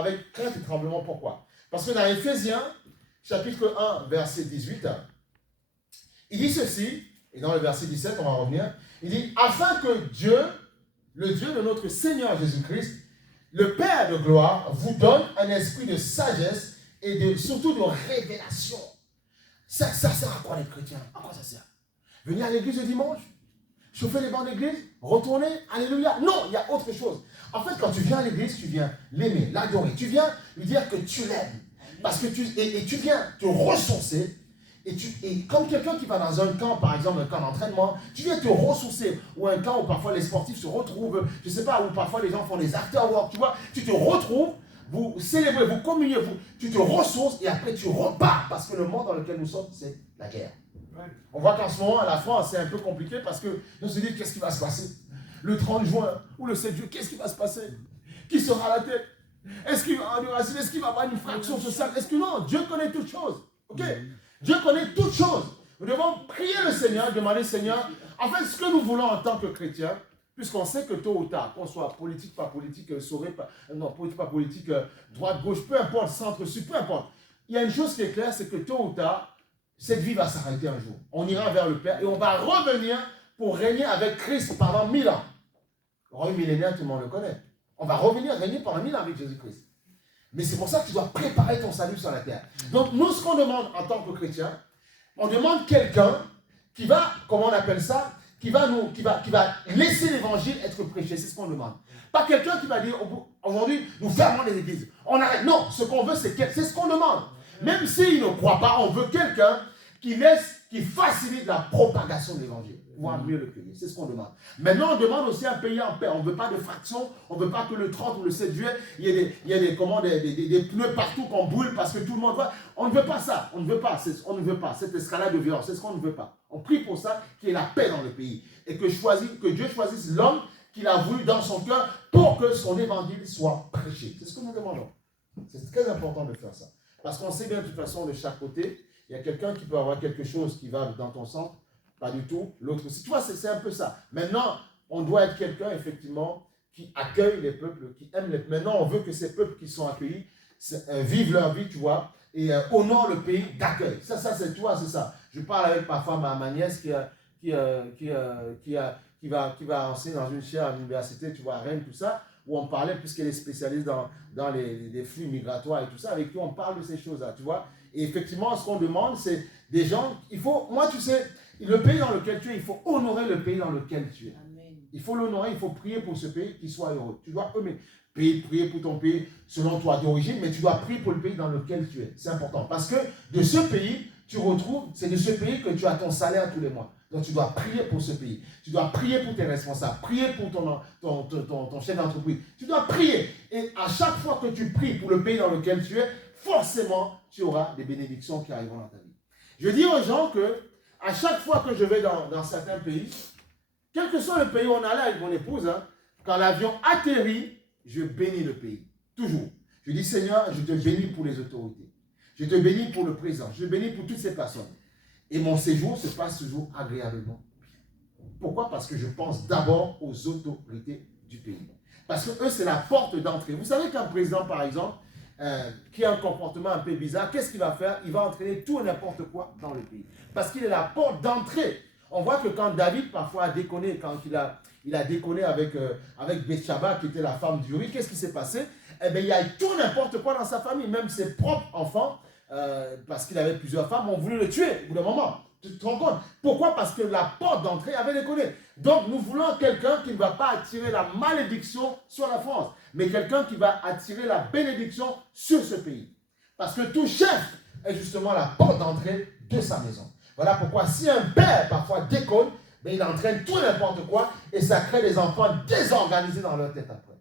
avec crainte et tremblement. Pourquoi? Parce que dans Éphésiens, chapitre 1, verset 18, il dit ceci, et dans le verset 17, on va revenir, il dit, afin que Dieu, le Dieu de notre Seigneur Jésus-Christ, le Père de gloire, vous donne un esprit de sagesse et surtout de révélation. Ça sert à quoi les chrétiens? À quoi ça sert? Venir à l'église le dimanche? Chauffer les bancs d'église? Retourner? Alléluia. Non, il y a autre chose. En fait, quand tu viens à l'église, tu viens l'aimer, l'adorer. Tu viens lui dire que tu l'aimes. Parce que tu viens te ressourcer. Et comme quelqu'un qui va dans un camp, par exemple un camp d'entraînement, tu viens te ressourcer. Ou un camp où parfois les sportifs se retrouvent, je ne sais pas, où parfois les gens font des after-work, tu vois. Tu te retrouves, vous célébrez, vous communiez, tu te ressources et après tu repars. Parce que le monde dans lequel nous sommes, c'est la guerre. On voit qu'en ce moment, à la France, c'est un peu compliqué parce que on se dit, qu'est-ce qui va se passer? Le 30 juin ou le 7 juin, qu'est-ce qui va se passer? Qui sera à la tête? Est-ce qu'il va y avoir du racisme? Est-ce qu'il va y avoir une fraction sociale? Est-ce que non? Dieu connaît toutes choses. Ok? Dieu connaît toutes choses. Nous devons prier le Seigneur, demander Seigneur, en fait, ce que nous voulons en tant que chrétiens, puisqu'on sait que tôt ou tard, qu'on soit politique, pas politique, politique, pas politique, droite, gauche, peu importe, centre, sud, peu importe. Il y a une chose qui est claire, c'est que tôt ou tard, cette vie va s'arrêter un jour. On ira vers le Père et on va revenir pour régner avec Christ pendant 1000 ans. Le royaume millénaire, tout le monde le connaît. On va revenir régner pendant 1000 ans avec Jésus-Christ. Mais c'est pour ça que tu dois préparer ton salut sur la terre. Donc nous, ce qu'on demande en tant que chrétiens, on demande quelqu'un qui va, comment on appelle ça, qui va laisser l'évangile être prêché. C'est ce qu'on demande. Pas quelqu'un qui va dire, aujourd'hui, nous fermons les églises. On arrête. Non, ce qu'on veut, c'est ce qu'on demande. Même s'il ne croit pas, on veut quelqu'un qui facilite la propagation de l'évangile. Pouvoir mieux le payer. C'est ce qu'on demande. Maintenant, on demande aussi un pays en paix. On ne veut pas de fractions. On ne veut pas que le 30 ou le 7 juillet, il y ait des pneus partout qu'on brûle parce que tout le monde va. On ne veut pas ça. On ne veut pas. On ne veut pas cette escalade de violence. C'est ce qu'on ne veut pas. On prie pour ça, qu'il y ait la paix dans le pays. Et que Dieu choisisse l'homme qu'il a voulu dans son cœur pour que son évangile soit prêché. C'est ce que nous demandons. C'est très important de faire ça. Parce qu'on sait bien de toute façon de chaque côté, il y a quelqu'un qui peut avoir quelque chose qui va dans ton centre, pas du tout, l'autre aussi. Tu vois, c'est un peu ça. Maintenant, on doit être quelqu'un, effectivement, qui accueille les peuples, qui aime les peuples. Maintenant, on veut que ces peuples qui sont accueillis vivent leur vie, tu vois, et honorent le pays d'accueil. Ça c'est, tu vois, c'est ça. Je parle avec parfois ma nièce qui va enseigner dans une chaire à l'université, tu vois, à Rennes, tout ça, où on parlait, puisqu'elle est spécialiste dans les flux migratoires et tout ça, avec qui on parle de ces choses-là, tu vois. Et effectivement, ce qu'on demande, c'est des gens, moi, tu sais, le pays dans lequel tu es, il faut honorer le pays dans lequel tu es. Amen. Il faut l'honorer, il faut prier pour ce pays qu'il soit heureux. Tu dois prier pour ton pays selon toi d'origine, mais tu dois prier pour le pays dans lequel tu es. C'est important. Parce que de ce pays, c'est de ce pays que tu as ton salaire tous les mois. Donc tu dois prier pour ce pays. Tu dois prier pour tes responsables, prier pour ton chef d'entreprise. Tu dois prier. Et à chaque fois que tu pries pour le pays dans lequel tu es, forcément, tu auras des bénédictions qui arriveront dans ta vie. Je dis aux gens que à chaque fois que je vais dans certains pays, quel que soit le pays où on allait avec mon épouse, quand l'avion atterrit, je bénis le pays. Toujours. Je dis, Seigneur, je te bénis pour les autorités. Je te bénis pour le président. Je te bénis pour toutes ces personnes. Et mon séjour se passe toujours agréablement. Pourquoi? Parce que je pense d'abord aux autorités du pays. Parce que eux, c'est la porte d'entrée. Vous savez qu'un président, par exemple, qui a un comportement un peu bizarre, qu'est-ce qu'il va faire? Il va entraîner tout et n'importe quoi dans le pays. Parce qu'il est la porte d'entrée. On voit que quand David, parfois, a déconné, quand il a déconné avec Bathsheba, qui était la femme d'Uri, qu'est-ce qui s'est passé? Eh bien, il y a tout n'importe quoi dans sa famille. Même ses propres enfants, parce qu'il avait plusieurs femmes, ont voulu le tuer au bout d'un moment. Tu te rends compte? Pourquoi? Parce que la porte d'entrée avait déconné. Donc, nous voulons quelqu'un qui ne va pas attirer la malédiction sur la France, mais quelqu'un qui va attirer la bénédiction sur ce pays. Parce que tout chef est justement la porte d'entrée de sa maison. Voilà pourquoi si un père parfois déconne, ben, il entraîne tout n'importe quoi et ça crée des enfants désorganisés dans leur tête après.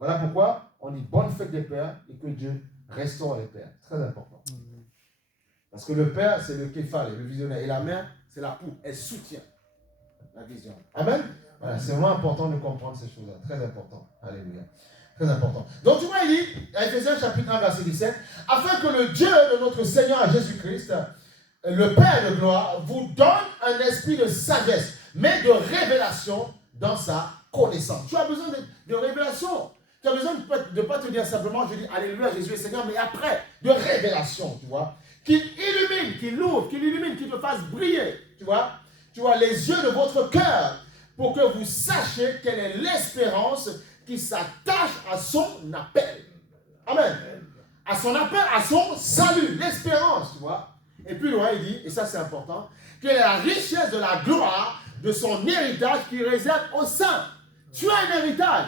Voilà pourquoi on dit bonne fête des pères et que Dieu restaure les pères. Très important. Parce que le père, c'est le képhale, le visionnaire. Et la mère, c'est la poutre. Elle soutient la vision. Amen. Voilà, c'est vraiment important de comprendre ces choses-là. Très important. Alléluia. Très important. Donc, tu vois, il dit, à Éphésiens chapitre 1, verset 17, afin que le Dieu de notre Seigneur Jésus-Christ, le Père de gloire, vous donne un esprit de sagesse, mais de révélation dans sa connaissance. Tu as besoin de révélation. Tu as besoin de ne pas te dire simplement, je dis Alléluia, Jésus est Seigneur, mais après, de révélation, tu vois. Qu'il illumine, qu'il ouvre, qu'il illumine, qu'il te fasse briller, tu vois. Tu vois, les yeux de votre cœur, pour que vous sachiez quelle est l'espérance qui s'attache à son appel. Amen. À son appel, à son salut, l'espérance, tu vois. Et puis loin, il dit, et ça c'est important, quelle est la richesse de la gloire de son héritage qui réserve au sein. Tu as un héritage.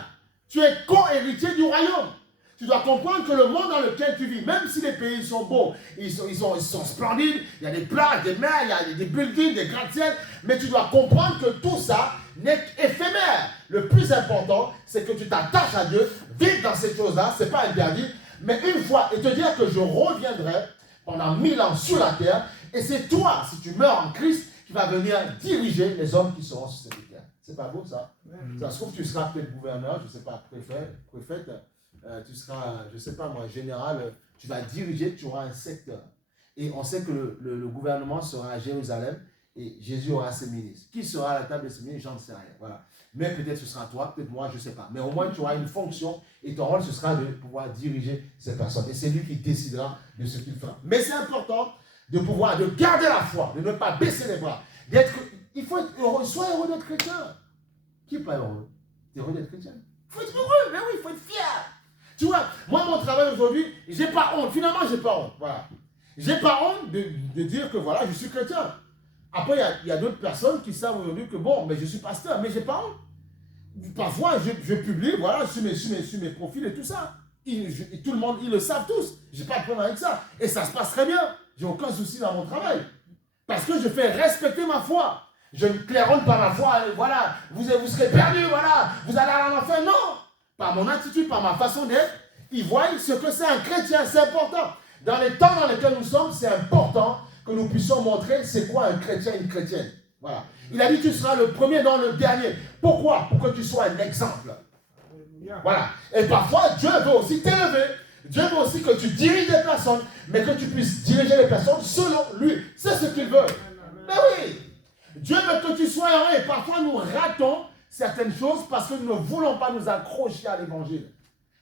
Tu es co-héritier du royaume. Tu dois comprendre que le monde dans lequel tu vis, même si les pays sont beaux, ils sont splendides, il y a des plages, des mers, il y a des buildings, des gratte-ciels, mais tu dois comprendre que tout ça n'est qu'éphémère. Le plus important, c'est que tu t'attaches à Dieu, vivre dans ces choses-là, ce n'est pas interdit, mais une fois, et te dire que je reviendrai pendant 1000 ans sur la terre, et c'est toi, si tu meurs en Christ, qui va venir diriger les hommes qui seront sur cette terre. C'est pas beau ça? Ça se trouve, tu seras peut-être gouverneur, je ne sais pas, préfète, tu seras, je ne sais pas moi, général, tu vas diriger, tu auras un secteur. Et on sait que le gouvernement sera à Jérusalem et Jésus aura ses ministres. Qui sera à la table de ses ministres? J'en sais rien. Voilà. Mais peut-être ce sera toi, peut-être moi, je ne sais pas. Mais au moins tu auras une fonction et ton rôle, ce sera de pouvoir diriger ces personnes. Et c'est lui qui décidera de ce qu'il fera. Mais c'est important de pouvoir, de garder la foi, de ne pas baisser les bras. Il faut être heureux, sois heureux d'être chrétien. Qui n'est pas heureux? Tu es heureux d'être chrétien? Il faut être heureux, mais oui, il faut être fier. Tu vois, moi, mon travail aujourd'hui, je n'ai pas honte. Finalement, je n'ai pas honte. Voilà. Je n'ai pas honte de dire que voilà, je suis chrétien. Après, il y a d'autres personnes qui savent aujourd'hui que bon, mais je suis pasteur, mais je n'ai pas honte. Parfois, je publie, voilà, sur mes profils et tout ça. Tout le monde, ils le savent tous. Je n'ai pas de problème avec ça. Et ça se passe très bien. Je n'ai aucun souci dans mon travail. Parce que je fais respecter ma foi. Je ne claironne pas ma foi. Voilà, vous serez perdus, voilà, vous allez à l'enfer. Non. Par mon attitude, par ma façon d'être, ils voient ce que c'est un chrétien. C'est important. Dans les temps dans lesquels nous sommes, c'est important que nous puissions montrer c'est quoi un chrétien, une chrétienne. Voilà. Il a dit tu seras le premier dans le dernier. Pourquoi? Pour que tu sois un exemple. Voilà. Et parfois, Dieu veut aussi t'élever. Dieu veut aussi que tu diriges des personnes, mais que tu puisses diriger les personnes selon lui. C'est ce qu'il veut. Mais oui. Dieu veut que tu sois heureux. Et parfois, nous ratons certaines choses parce que nous ne voulons pas nous accrocher à l'évangile.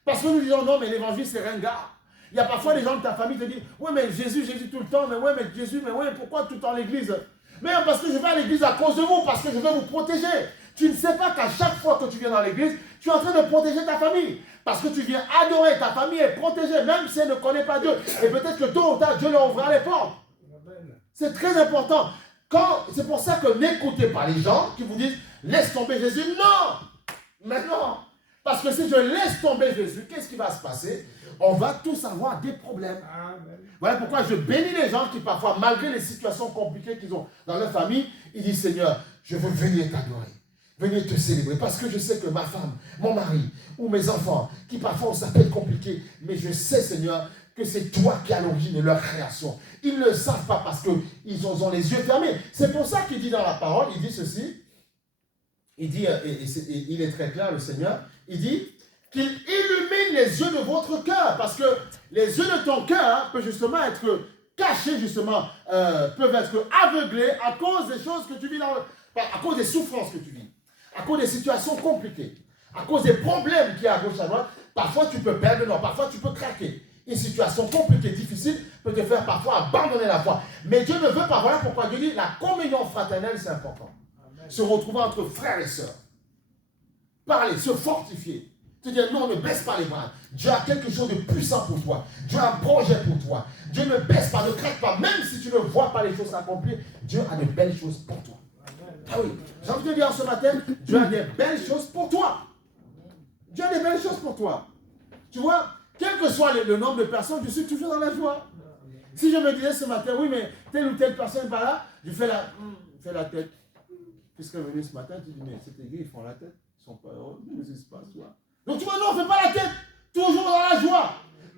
Parce que nous disons non, mais l'évangile c'est ringard. Il y a parfois des gens de ta famille qui te disent oui, mais Jésus tout le temps, mais ouais, mais Jésus, mais ouais, pourquoi tout le temps à l'église? Mais parce que je vais à l'église à cause de vous, parce que je veux vous protéger. Tu ne sais pas qu'à chaque fois que tu viens dans l'église, tu es en train de protéger ta famille. Parce que tu viens adorer, ta famille est protégée, même si elle ne connaît pas Dieu. Et peut-être que tôt ou tard, Dieu leur ouvrira les portes. C'est très important. C'est pour ça que n'écoutez pas les gens qui vous disent laisse tomber Jésus. Non! Mais non! Parce que si je laisse tomber Jésus, qu'est-ce qui va se passer? On va tous avoir des problèmes. Voilà pourquoi je bénis les gens qui parfois, malgré les situations compliquées qu'ils ont dans leur famille, ils disent Seigneur, je veux venir t'adorer, venir te célébrer. Parce que je sais que ma femme, mon mari ou mes enfants, qui parfois ça peut être compliqué, mais je sais Seigneur que c'est toi qui es à l'origine de leur création. Ils ne le savent pas parce qu'ils ont les yeux fermés. C'est pour ça qu'il dit dans la parole, il dit ceci, il dit, il est très clair le Seigneur, il dit qu'il illumine les yeux de votre cœur, parce que les yeux de ton cœur peuvent justement être cachés, justement, peuvent être aveuglés à cause des choses que tu vis, à cause des souffrances que tu vis, à cause des situations compliquées, à cause des problèmes qu'il y a à gauche à droite. Parfois tu peux perdre, non, parfois tu peux craquer. Une situation compliquée, difficile, peut te faire parfois abandonner la foi. Mais Dieu ne veut pas, voilà pourquoi Dieu dit la communion fraternelle, c'est important. Amen. Se retrouver entre frères et sœurs. Parler, se fortifier. Te dire non, ne baisse pas les bras. Dieu a quelque chose de puissant pour toi. Dieu a un projet pour toi. Dieu ne baisse pas, ne craque pas. Même si tu ne vois pas les choses s'accomplir, Dieu a de belles choses pour toi. Ah oui, j'ai envie de dire ce matin, Dieu a des belles choses pour toi. Dieu a des belles choses pour toi. Tu vois, quel que soit le nombre de personnes, je suis toujours dans la joie. Si je me disais ce matin, oui, mais telle ou telle personne n'est pas là, je fais la tête. Qu'est-ce qu'elle est venue ce matin? Tu dis, mais cette église, ils font la tête. Ils ne sont pas heureux. Qu'est-ce qui se passe, toi? Donc tu vois, non, fais pas la tête. Toujours dans la joie.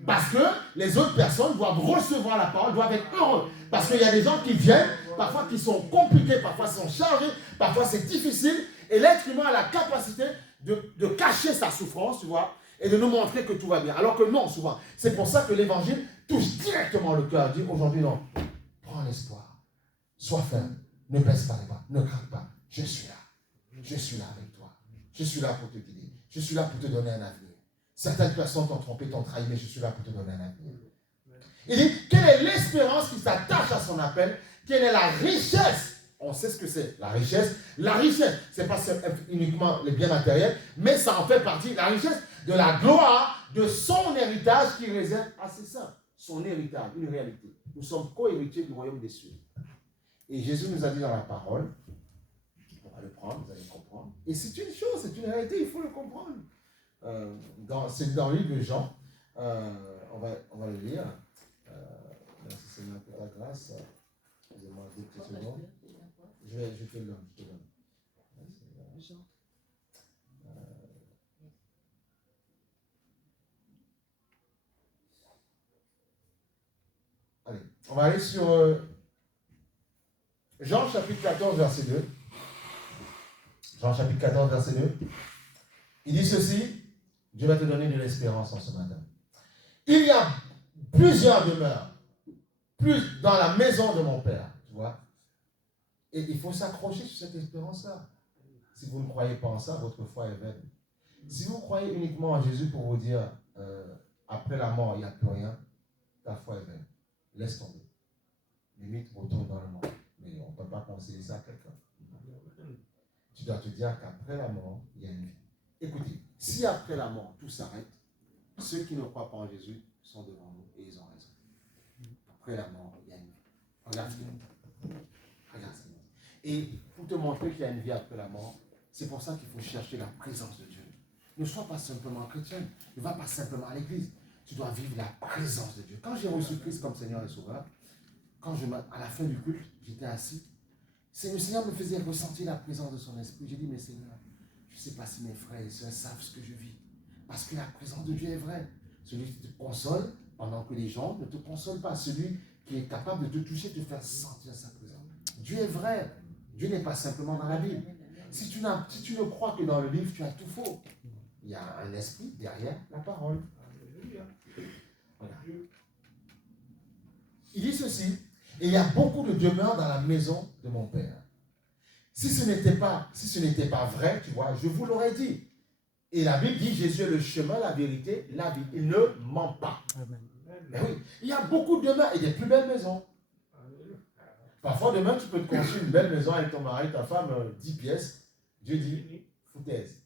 Parce que les autres personnes doivent recevoir la parole, doivent être heureux. Parce qu'il y a des gens qui viennent, parfois qui sont compliqués, parfois sont chargés, parfois c'est difficile. Et l'être humain a la capacité de cacher sa souffrance, tu vois, et de nous montrer que tout va bien. Alors que non, souvent. C'est pour ça que l'évangile touche directement le cœur. Dit aujourd'hui, non, prends l'espoir. Sois ferme. Ne baisse pas les bras. Ne craque pas. Je suis là. Je suis là avec toi. Je suis là pour te guider. Je suis là pour te donner un avenir. Certaines personnes t'ont trompé, t'ont trahi, mais je suis là pour te donner un avenir. Il dit, quelle est l'espérance qui s'attache à son appel? Quelle est la richesse? On sait ce que c'est, la richesse. La richesse, ce n'est pas uniquement les biens matériels, mais ça en fait partie, la richesse de la gloire de son héritage qui réserve à ses saints. Son héritage, une réalité. Nous sommes co-héritiers du royaume des cieux. Et Jésus nous a dit dans la parole, on va le prendre, vous allez comprendre. Et c'est une chose, c'est une réalité, il faut le comprendre. C'est dans le livre de Jean, on va le lire. Merci Seigneur pour ta grâce. Excusez-moi, 2 petites secondes. Je te le donne. Allez, on va aller sur Jean chapitre 14, verset 2. Jean chapitre 14, verset 2. Il dit ceci, Dieu va te donner de l'espérance en ce matin. Il y a plusieurs demeures, plus dans la maison de mon Père, tu vois. Et il faut s'accrocher sur cette espérance-là. Si vous ne croyez pas en ça, votre foi est vaine. Si vous croyez uniquement en Jésus pour vous dire, après la mort, il n'y a plus rien, ta foi est vaine. Laisse tomber. Limite, retourne dans le monde. Mais on ne peut pas conseiller ça à quelqu'un. Tu dois te dire qu'après la mort, il y a une vie. Écoutez, si après la mort, tout s'arrête, ceux qui ne croient pas en Jésus sont devant nous et ils ont raison. Après la mort, il y a une vie. Regarde ce qu'il dit. Regarde ce qu'il dit. Et pour te montrer qu'il y a une vie après la mort, c'est pour ça qu'il faut chercher la présence de Dieu. Ne sois pas simplement chrétien. Ne va pas simplement à l'église. Tu dois vivre la présence de Dieu. Quand j'ai reçu Christ comme Seigneur et Sauveur, à la fin du culte, j'étais assis. Le Seigneur me faisait ressentir la présence de son esprit. J'ai dit, mais Seigneur, je ne sais pas si mes frères et sœurs savent ce que je vis. Parce que la présence de Dieu est vraie. Celui qui te console, pendant que les gens ne te consolent pas. Celui qui est capable de te toucher, de te faire sentir sa présence. Dieu est vrai. Dieu n'est pas simplement dans la Bible. Si tu ne crois que dans le livre, tu as tout faux. Il y a un esprit derrière la parole. Voilà. Il dit ceci, et il y a beaucoup de demeures dans la maison de mon Père. Si ce n'était pas vrai, tu vois, je vous l'aurais dit. Et la Bible dit, Jésus est le chemin, la vérité, la vie. Il ne ment pas. Mais oui, il y a beaucoup de demeures et des plus belles maisons. Parfois, demain, tu peux te construire une belle maison avec ton mari, ta femme, 10 pièces. Dieu dit, foutaise.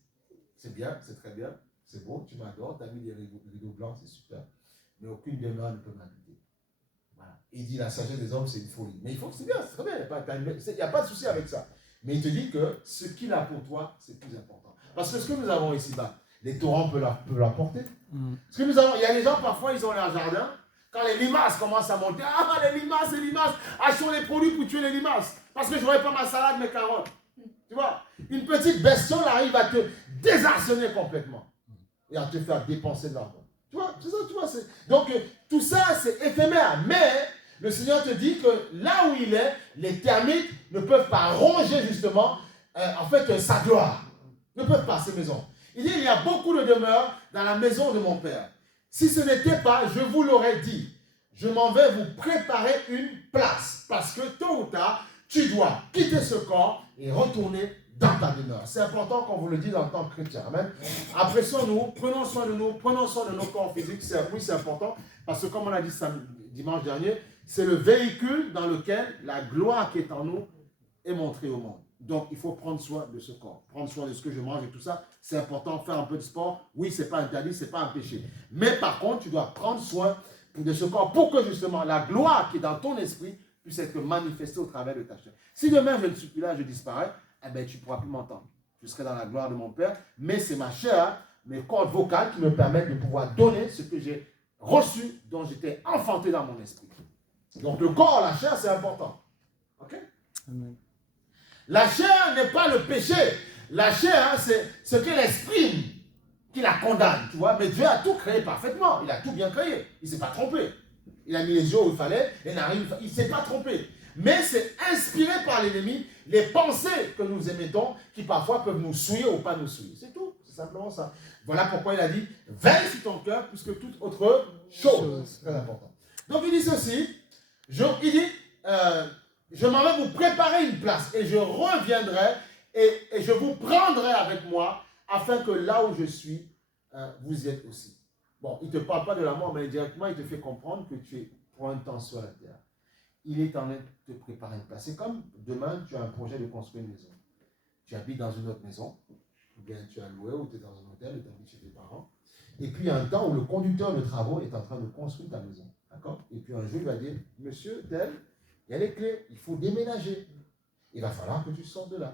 C'est bien, c'est très bien, c'est beau, tu m'adores, tu as mis des rideaux blancs, c'est super. Mais aucune demeure ne peut m'habiter. Voilà. Il dit, la sagesse des hommes, c'est une folie. Mais c'est bien, c'est très bien, il n'y a pas de souci avec ça. Mais il te dit que ce qu'il a pour toi, c'est plus important. Parce que ce que nous avons ici-bas, les torrents peuvent l'apporter. Ce que nous avons, il y a des gens, parfois, ils ont leur jardin. Quand les limaces commencent à monter, les limaces, achetons les produits pour tuer les limaces. Parce que je n'aurai pas ma salade, mes carottes. Tu vois, une petite bestiole arrive à te désarçonner complètement. Et à te faire dépenser de l'argent. Tu vois, c'est ça, tu vois. Donc, tout ça, c'est éphémère. Mais le Seigneur te dit que là où il est, les termites ne peuvent pas ronger justement, sa gloire. Ne peuvent pas, ces maisons. Il dit, il y a beaucoup de demeures dans la maison de mon Père. Si ce n'était pas, je vous l'aurais dit. Je m'en vais vous préparer une place. Parce que tôt ou tard, tu dois quitter ce corps et retourner dans ta demeure. C'est important qu'on vous le dise en tant que chrétien. Amen. Apprécions-nous, prenons soin de nous, prenons soin de nos corps physiques. Oui, c'est important. Parce que comme on a dit dimanche dernier, c'est le véhicule dans lequel la gloire qui est en nous est montrée au monde. Donc, il faut prendre soin de ce corps. Prendre soin de ce que je mange et tout ça. C'est important. Faire un peu de sport. Oui, ce n'est pas interdit, ce n'est pas un péché. Mais par contre, tu dois prendre soin de ce corps pour que justement la gloire qui est dans ton esprit puisse être manifestée au travers de ta chair. Si demain je ne suis plus là, je disparais, tu ne pourras plus m'entendre. Je serai dans la gloire de mon Père, mais c'est ma chair, mes cordes vocales qui me permettent de pouvoir donner ce que j'ai reçu, dont j'étais enfanté dans mon esprit. Donc le corps, la chair, c'est important. Ok? Amen. La chair n'est pas le péché. La chair, c'est ce qu'elle exprime qui la condamne, tu vois. Mais Dieu a tout créé parfaitement. Il a tout bien créé. Il ne s'est pas trompé. Il a mis les yeux où il fallait, il ne s'est pas trompé. Mais c'est inspiré par l'ennemi, les pensées que nous émettons, qui parfois peuvent nous souiller ou pas nous souiller. C'est tout, c'est simplement ça. Voilà pourquoi il a dit, veille sur ton cœur plus que toute autre chose. C'est très important. Donc il dit ceci, je m'en vais vous préparer une place et je reviendrai et je vous prendrai avec moi afin que là où je suis, vous y êtes aussi. Bon, il ne te parle pas de la mort, mais directement, il te fait comprendre que tu es pour un temps sur la terre. Il est en train de te préparer une place. C'est comme demain, tu as un projet de construire une maison. Tu habites dans une autre maison, ou bien tu as loué, ou tu es dans un hôtel, ou tu habites chez tes parents. Et puis, il y a un temps où le conducteur de travaux est en train de construire ta maison. D'accord? Et puis, un jour, il va dire, monsieur, tel, il y a les clés, il faut déménager. Il va falloir que tu sortes de là.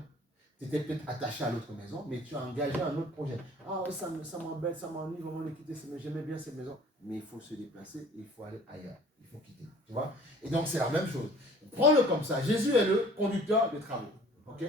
Tu étais peut-être attaché à l'autre maison, mais tu as engagé un autre projet. Ah oui, ça m'embête, ça m'ennuie vraiment de quitter cette maison. J'aimais bien cette maison. Mais il faut se déplacer et il faut aller ailleurs. Il faut quitter. Tu vois? Et donc, c'est la même chose. Prends-le comme ça. Jésus est le conducteur de travaux. Ok?